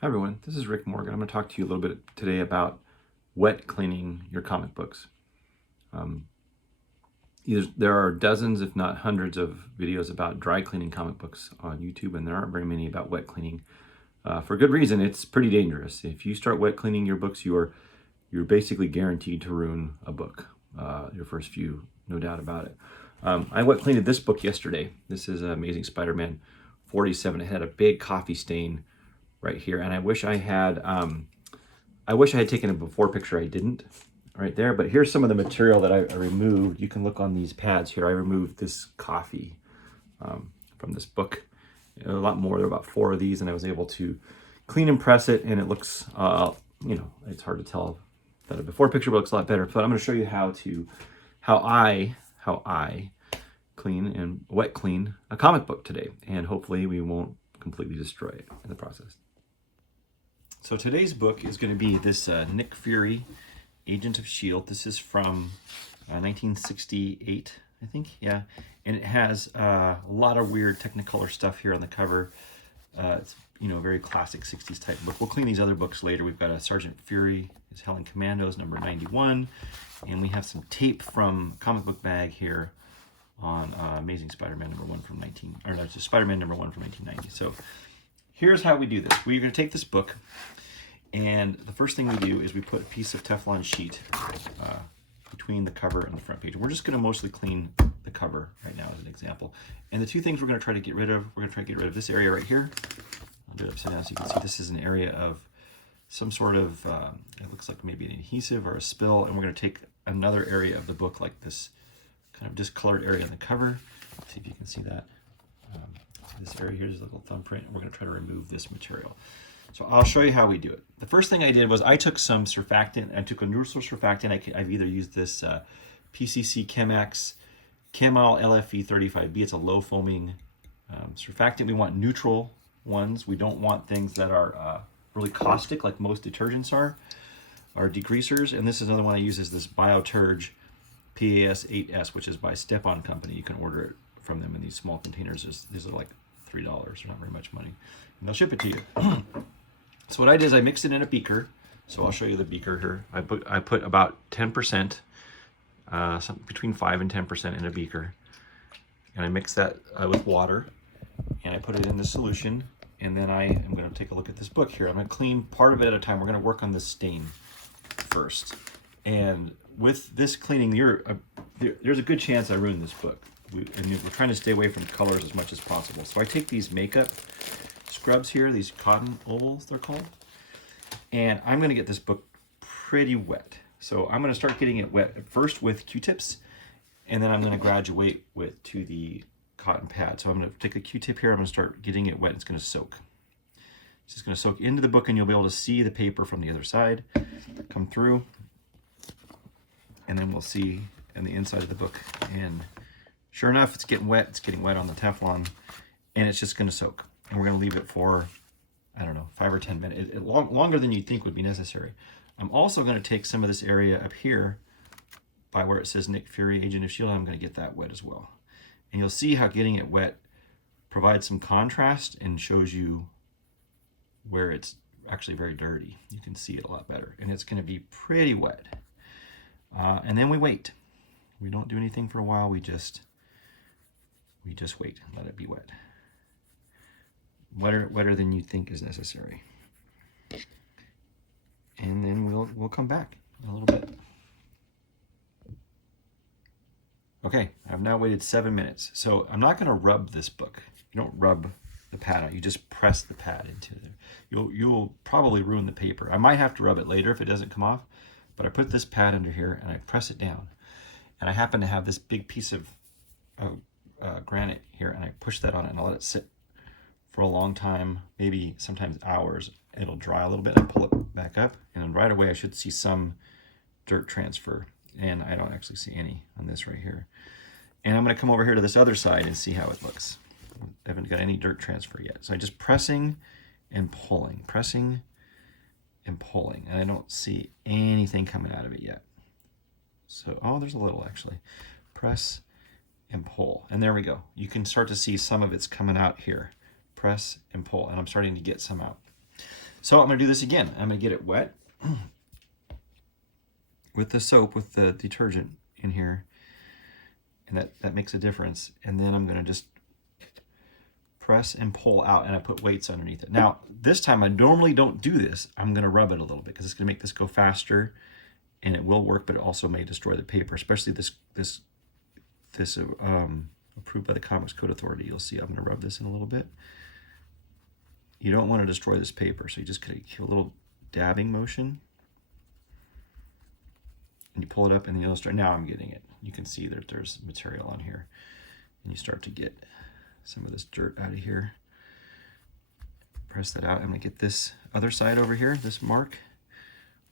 Hi everyone, this is Rick Morgan. I'm going to talk to you a little bit today about wet cleaning your comic books. There are dozens, if not hundreds, of videos about dry cleaning comic books on YouTube, and there aren't very many about wet cleaning. For good reason. It's pretty dangerous. If you start wet cleaning your books, you're basically guaranteed to ruin a book. Your first few, no doubt about it. I wet cleaned this book yesterday. This is Amazing Spider-Man 47. It had a big coffee stain right here, and I wish I had taken a before picture. I didn't right there, but here's some of the material that I removed. You can look on these pads here. I removed this coffee from this book, a lot more. There were about 4 of these, and I was able to clean and press it, and it looks it's hard to tell that a before picture looks a lot better, but I'm going to show you how I clean and wet clean a comic book today, and hopefully we won't completely destroy it in the process. So today's book is going to be this Nick Fury, Agent of S.H.I.E.L.D. This is from 1968, I think, yeah. And it has a lot of weird Technicolor stuff here on the cover. It's, very classic 60s type book. We'll clean these other books later. We've got a Sergeant Fury is Helen Commandos, number 91. And we have some tape from Comic Book Bag here on Amazing Spider-Man number 1 from Spider-Man number 1 from 1990. So here's how we do this. We're going to take this book, and the first thing we do is we put a piece of Teflon sheet between the cover and the front page. We're just going to mostly clean the cover right now as an example. And the two things we're going to try to get rid of, we're going to try to get rid of this area right here. I'll do it upside down so you can see this is an area of some sort of, it looks like maybe an adhesive or a spill, and we're going to take another area of the book, like this kind of discolored area on the cover. Let's see if you can see that. This area here is a little thumbprint, and we're going to try to remove this material. So I'll show you how we do it. The first thing I did was I took some surfactant. I took a neutral surfactant. I've either used this PCC Chemex Chemal LFE 35B. It's a low foaming surfactant. We want neutral ones. We don't want things that are really caustic like most detergents are, or degreasers. And this is another one I use, is this Bioturge PAS 8S, which is by Step-On Company. You can order it from them in these small containers. These are like $3. They're not very much money, and they'll ship it to you. So what I did is I mixed it in a beaker. So I'll show you the beaker here. I put about 10%, between 5 and 10% in a beaker, and I mix that with water, and I put it in the solution. And then I am going to take a look at this book here. I'm going to clean part of it at a time. We're going to work on this stain first, and with this cleaning, there's a good chance I ruined this book. We're trying to stay away from colors as much as possible. So I take these makeup scrubs here, these cotton ovals they're called, and I'm going to get this book pretty wet. So I'm going to start getting it wet at first with Q-tips, and then I'm going to graduate to the cotton pad. So I'm going to take a Q-tip here. I'm going to start getting it wet. It's going to soak. It's just going to soak into the book, and you'll be able to see the paper from the other side come through, and then we'll see in the inside of the book. And sure enough, it's getting wet. It's getting wet on the Teflon, and it's just going to soak. And we're going to leave it for, I don't know, 5 or 10 minutes, longer than you'd think would be necessary. I'm also going to take some of this area up here by where it says Nick Fury, Agent of S.H.I.E.L.D. I'm going to get that wet as well. And you'll see how getting it wet provides some contrast and shows you where it's actually very dirty. You can see it a lot better, and it's going to be pretty wet. And then we wait. We don't do anything for a while. We just wait and let it be wet. Wetter than you think is necessary. And then we'll come back in a little bit. Okay, I've now waited 7 minutes. So I'm not going to rub this book. You don't rub the pad out. You just press the pad into there. You'll probably ruin the paper. I might have to rub it later if it doesn't come off, but I put this pad under here and I press it down. And I happen to have this big piece of granite here, and I push that on it and I let it sit for a long time, maybe sometimes hours. It'll dry a little bit, and I pull it back up, and then right away I should see some dirt transfer, and I don't actually see any on this right here. And I'm going to come over here to this other side and see how it looks. I haven't got any dirt transfer yet. So I'm just pressing and pulling, and I don't see anything coming out of it yet. So, oh, there's a little actually. Press and pull, and there we go. You can start to see some of it's coming out here. Press and pull, and I'm starting to get some out. So I'm going to do this again. I'm going to get it wet with the soap, with the detergent in here. And that makes a difference. And then I'm going to just press and pull out, and I put weights underneath it. Now, this time I normally don't do this. I'm going to rub it a little bit because it's going to make this go faster, and it will work, but it also may destroy the paper, especially this approved by the Comics Code Authority. You'll see I'm going to rub this in a little bit. You don't want to destroy this paper, so you just get a little dabbing motion, and you pull it up, and then you'll start. Now I'm getting it. You can see that there's material on here, and you start to get some of this dirt out of here. Press that out. I'm going to get this other side over here, this mark.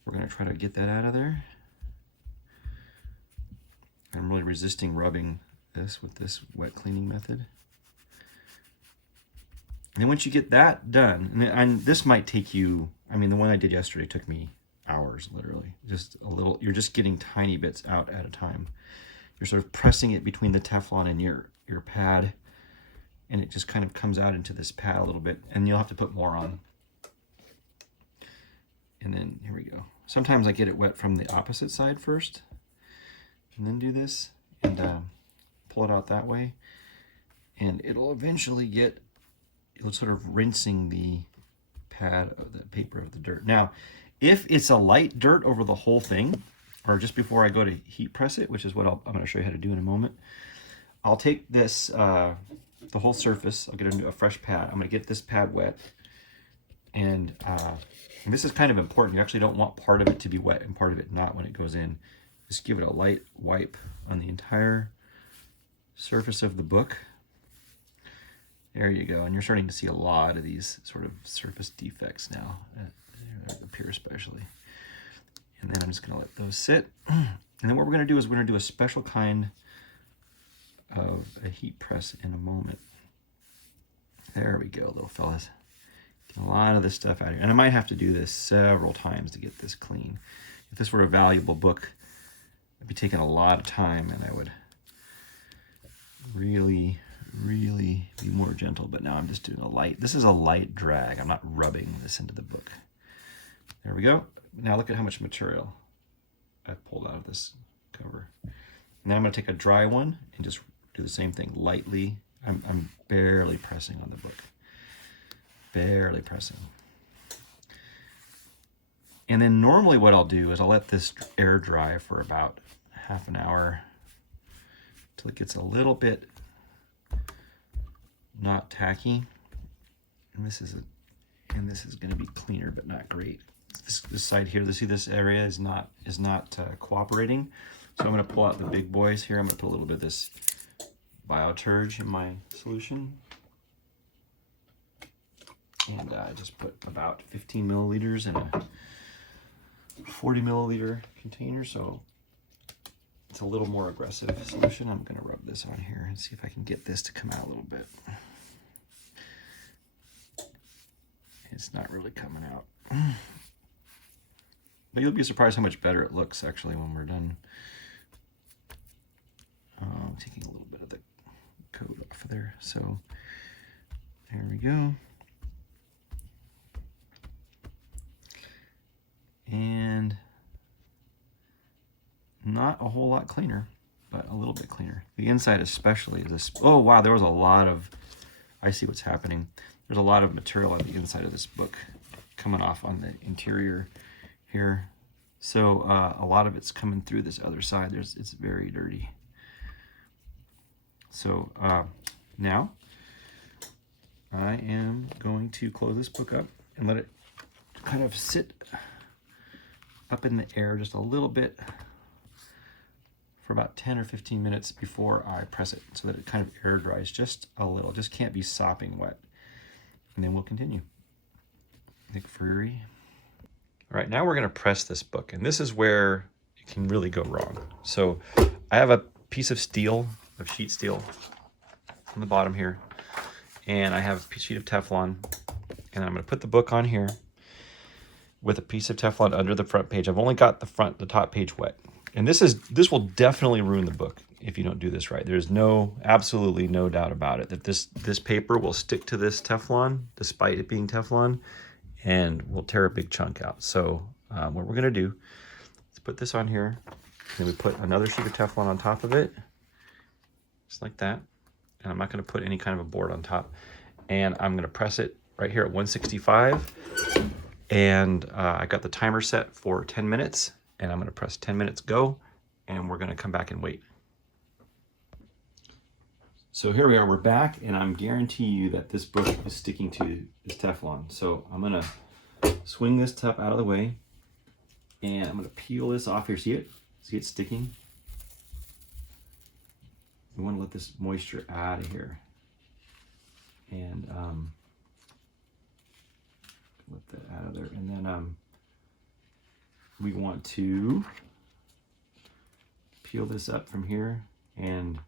We're going to try to get that out of there. I'm really resisting rubbing this with this wet cleaning method. And then once you get that done, and this might take you, I mean, the one I did yesterday took me hours, literally. Just a little, you're just getting tiny bits out at a time. You're sort of pressing it between the Teflon and your pad, and it just kind of comes out into this pad a little bit, and you'll have to put more on. And then, here we go. Sometimes I get it wet from the opposite side first, and then do this, and pull it out that way. And it'll eventually get, it'll sort of rinsing the pad of the paper of the dirt. Now, if it's a light dirt over the whole thing, or just before I go to heat press it, which is what I'm going to show you how to do in a moment, I'll take this, the whole surface, I'll get a fresh pad. I'm going to get this pad wet, and this is kind of important. You actually don't want part of it to be wet and part of it not when it goes in. Just give it a light wipe on the entire surface of the book. There you go, and you're starting to see a lot of these sort of surface defects now, up here especially. And then I'm just going to let those sit. And then what we're going to do is we're going to do a special kind of a heat press in a moment. There we go, little fellas. Get a lot of this stuff out of here. And I might have to do this several times to get this clean. If this were a valuable book, it'd be taking a lot of time, and I would really be more gentle. But now I'm just doing a light. This is a light drag. I'm not rubbing this into the book. There we go. Now look at how much material I've pulled out of this cover. Now I'm going to take a dry one and just do the same thing lightly. I'm barely pressing on the book. Barely pressing. And then normally what I'll do is I'll let this air dry for about half an hour till it gets a little bit not tacky. And this is going to be cleaner but not great. This side here, see this area is not cooperating. So I'm going to pull out the big boys here. I'm going to put a little bit of this Bioturge in my solution. And I just put about 15 milliliters in a 40 milliliter container. So it's a little more aggressive solution. I'm going to rub this on here and see if I can get this to come out a little bit. It's not really coming out. But you'll be surprised how much better it looks actually when we're done. I'm taking a little bit of the coat off of there. So there we go. And not a whole lot cleaner, but a little bit cleaner. The inside especially is this. Oh wow, there was a lot of, I see what's happening. There's a lot of material on the inside of this book coming off on the interior here. So a lot of it's coming through this other side. It's very dirty. So now I am going to close this book up and let it kind of sit up in the air just a little bit for about 10 or 15 minutes before I press it, so that it kind of air dries just a little. Just can't be sopping wet. And then we'll continue. Nick Fury. All right, now we're going to press this book, and this is where it can really go wrong. So I have a piece of steel, of sheet steel on the bottom here, and I have a sheet of Teflon, and I'm going to put the book on here with a piece of Teflon under the front page. I've only got the top page wet, and this will definitely ruin the book if you don't do this right. There's absolutely no doubt about it that this paper will stick to this Teflon despite it being Teflon, and we'll tear a big chunk out. So what we're gonna do is put this on here, then we put another sheet of Teflon on top of it, just like that. And I'm not gonna put any kind of a board on top. And I'm gonna press it right here at 165. And I got the timer set for 10 minutes, and I'm gonna press 10 minutes go, and we're gonna come back and wait. So here we are, we're back, and I'm guarantee you that this book is sticking to this Teflon. So I'm gonna swing this top out of the way, and I'm gonna peel this off here. See it? See it sticking? We wanna let this moisture out of here. And let that out of there. And then we want to peel this up from here, and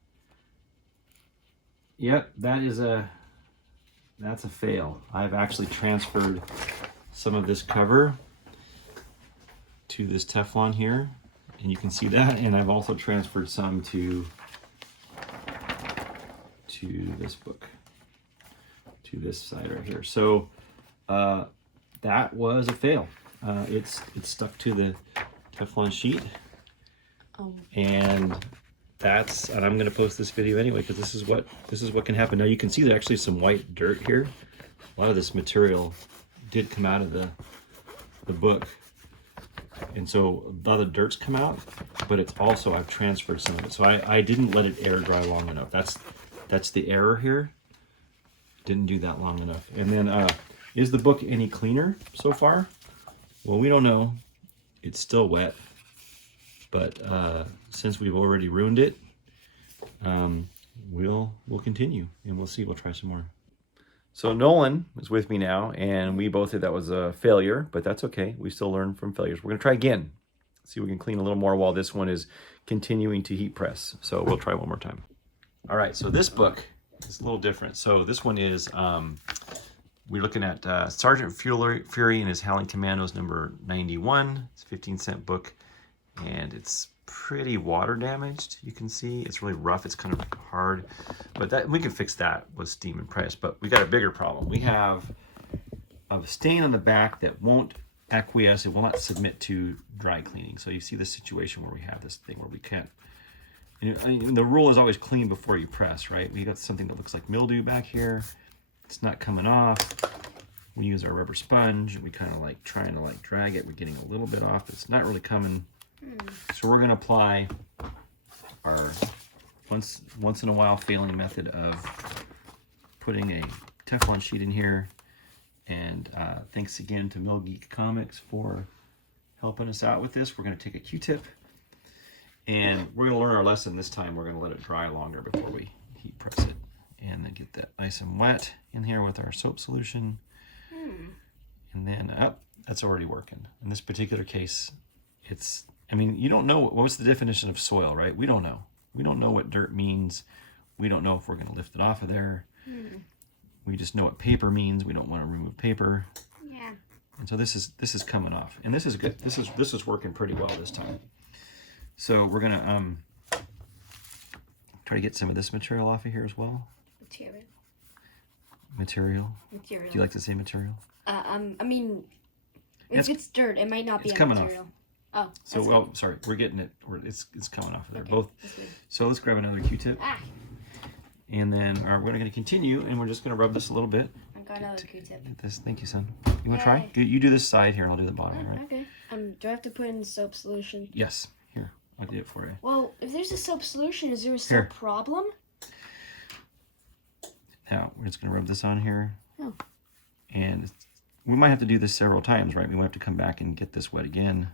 yep, that's a fail. I've actually transferred some of this cover to this Teflon here, and you can see that, and I've also transferred some to this book, to this side right here. So that was a fail. It's stuck to the Teflon sheet. Oh. And I'm going to post this video anyway, because this is what can happen. Now you can see there's actually some white dirt here. A lot of this material did come out of the book, and so a lot of the dirt's come out, but it's also, I've transferred some of it. So I didn't let it air dry long enough. That's the error here. Didn't do that long enough. And then is the book any cleaner so far? Well, we don't know. It's still wet, but since we've already ruined it, we'll continue, and we'll see. We'll try some more. So Nolan is with me now, and we both said that was a failure, but that's okay. We still learn from failures. We're gonna try again. See if we can clean a little more while this one is continuing to heat press. So we'll try one more time. All right, so this book is a little different. So this one is, we're looking at Sergeant Fury and his Howling Commandos number 91. It's a 15-cent book, and it's pretty water damaged. You can see it's really rough. It's kind of like hard, but that we can fix that with steam and press. But we got a bigger problem. We have a stain on the back that won't acquiesce. It will not submit to dry cleaning. So you see this situation where we have this thing where we can't. And the rule is always clean before you press, right? We got something that looks like mildew back here. It's not coming off. We use our rubber sponge. We kind of like trying to like drag it. We're getting a little bit off. It's not really coming. So we're going to apply our once in a while failing method of putting a Teflon sheet in here. And thanks again to Mill Geek Comics for helping us out with this. We're going to take a Q-tip, and we're going to learn our lesson this time. We're going to let it dry longer before we heat press it, and then get that nice and wet in here with our soap solution. And then that's already working. In this particular case, it's, I mean, you don't know what's the definition of soil, right? We don't know. We don't know what dirt means. We don't know if we're going to lift it off of there. We just know what paper means. We don't want to remove paper. Yeah. And so this is coming off, and this is good. This is working pretty well this time. So we're gonna try to get some of this material off of here as well. Material. Do you like to say material? I mean, if it's dirt, it might not be a material. Off. Oh. So well, sorry, we're getting it. It's coming off of there. Okay, both. So let's grab another Q-tip. And then we're going to continue, and we're just going to rub this a little bit. I got another Q-tip. Thank you, son. You want to try? You do this side here, and I'll do the bottom, right? Okay. Do I have to put in soap solution? Yes. Here, I'll do it for you. Well, if there's a soap solution, is there a soap problem? Now, we're just going to rub this on here. Oh. And we might have to do this several times, right? We might have to come back and get this wet again.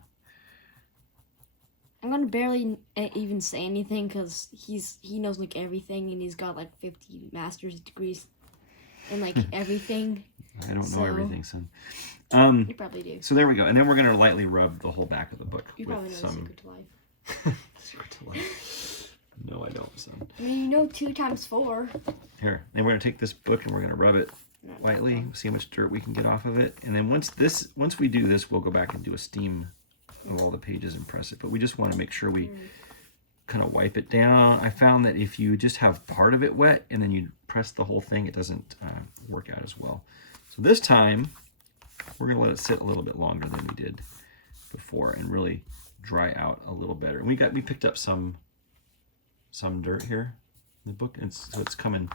I'm gonna barely even say anything because he knows like everything, and he's got like 50 master's degrees in like everything. I don't know everything, son. You probably do. So there we go, and then we're gonna lightly rub the whole back of the book. You probably know the secret to life. Secret to life. No, I don't, son. I mean, you know 2 times 4. Here, and we're gonna take this book and we're gonna rub it lightly. See how much dirt we can get off of it, and then once we do this, we'll go back and do a steam of all the pages and press it. But we just want to make sure we kind of wipe it down. I found that if you just have part of it wet and then you press the whole thing, it doesn't work out as well. So this time we're gonna let it sit a little bit longer than we did before and really dry out a little better. And we picked up some dirt here in the book, and so it's coming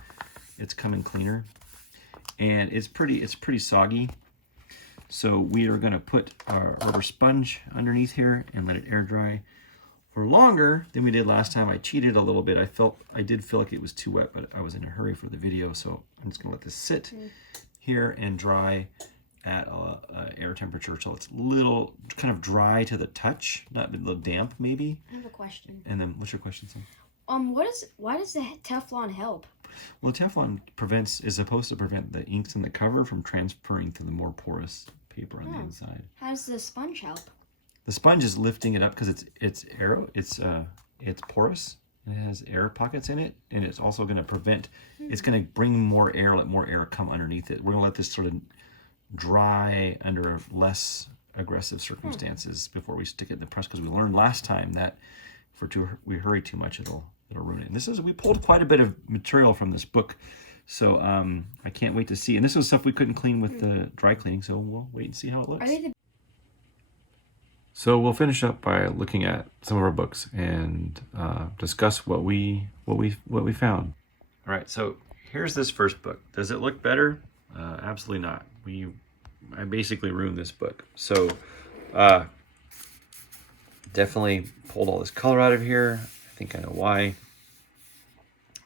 cleaner, and it's pretty soggy. So we are gonna put our rubber sponge underneath here and let it air dry for longer than we did last time. I cheated a little bit. I did feel like it was too wet, but I was in a hurry for the video, so I'm just gonna let this sit here and dry at air temperature till it's little kind of dry to the touch, not a little damp maybe. I have a question. And then what's your question, Sam? Why does the Teflon help? Well, Teflon is supposed to prevent the inks in the cover from transferring to the more porous paper on the inside. How does the sponge help? The sponge is lifting it up because it's porous and it has air pockets in it, and it's also going to prevent. It's going to bring more air, let more air come underneath it. We're going to let this sort of dry under less aggressive circumstances before we stick it in the press, because we learned last time that if we hurry too much, it'll ruin it. And we pulled quite a bit of material from this book, so I can't wait to see. And this was stuff we couldn't clean with the dry cleaning, so we'll wait and see how it looks. So we'll finish up by looking at some of our books and discuss what we found. All right, so here's this first book. Does it look better? Absolutely not. I basically ruined this book. So definitely pulled all this color out of here. I think I know why.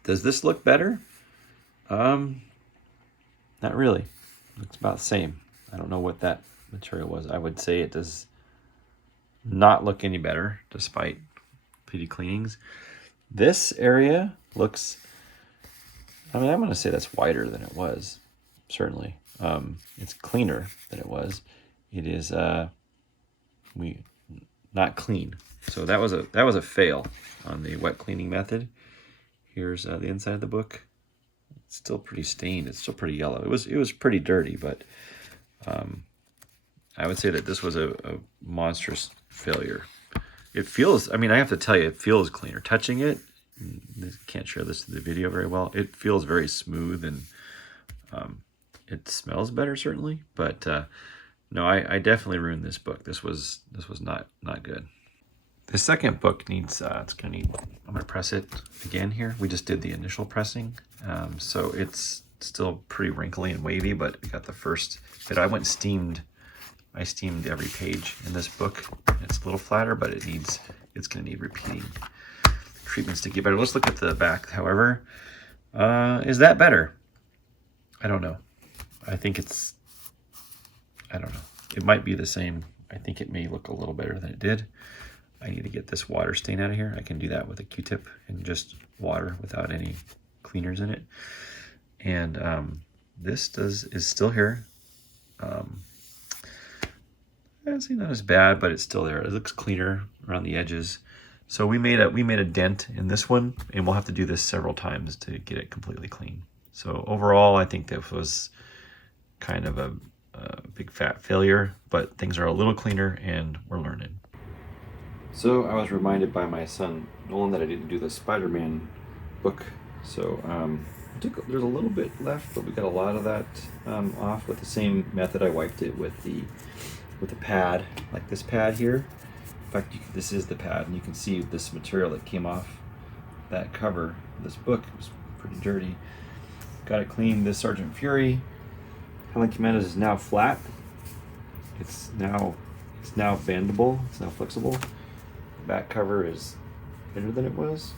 Does this look better? Not really. Looks about the same. I don't know what that material was. I would say it does not look any better despite repeated cleanings. This area looks, I'm going to say that's whiter than it was, certainly. It's cleaner than it was. It is not clean. So that was a fail on the wet cleaning method. Here's the inside of the book. It's still pretty stained. It's still pretty yellow. It was pretty dirty, but I would say that this was a monstrous failure. It feels, I have to tell you, it feels cleaner. Touching it, can't share this to the video very well. It feels very smooth, and it smells better certainly. But no, I definitely ruined this book. This was not good. The second book needs, I'm gonna press it again here. We just did the initial pressing, so it's still pretty wrinkly and wavy, but we got the first bit. I steamed every page in this book. It's a little flatter, but it's gonna need repeating treatments to get better. Let's look at the back, however. Is that better? I don't know. I don't know. It might be the same. I think it may look a little better than it did. I need to get this water stain out of here. I can do that with a Q-tip and just water without any cleaners in it. And this is still here. It's not as bad, but it's still there. It looks cleaner around the edges. So we made a dent in this one, and we'll have to do this several times to get it completely clean. So overall, I think that was kind of a big fat failure, but things are a little cleaner and we're learning. So I was reminded by my son Nolan that I didn't do the Spider-Man book. So there's a little bit left, but we got a lot of that off with the same method. I wiped it with the pad, like this pad here. In fact, this is the pad, and you can see this material that came off that cover. This book was pretty dirty. Got it clean. This Sergeant Fury Helen Commanders is now flat. It's now bendable. It's now flexible. The back cover is thinner than it was.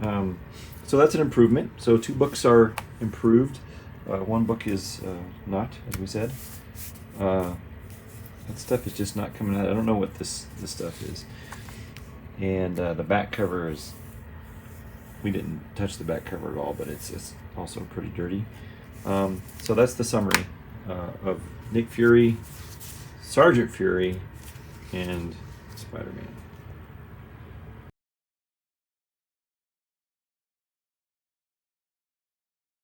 So that's an improvement. So 2 books are improved. 1 book is not, as we said. That stuff is just not coming out. I don't know what this stuff is. And the back cover is, we didn't touch the back cover at all, but it's also pretty dirty. So that's the summary of Nick Fury, Sergeant Fury, and Spider-Man.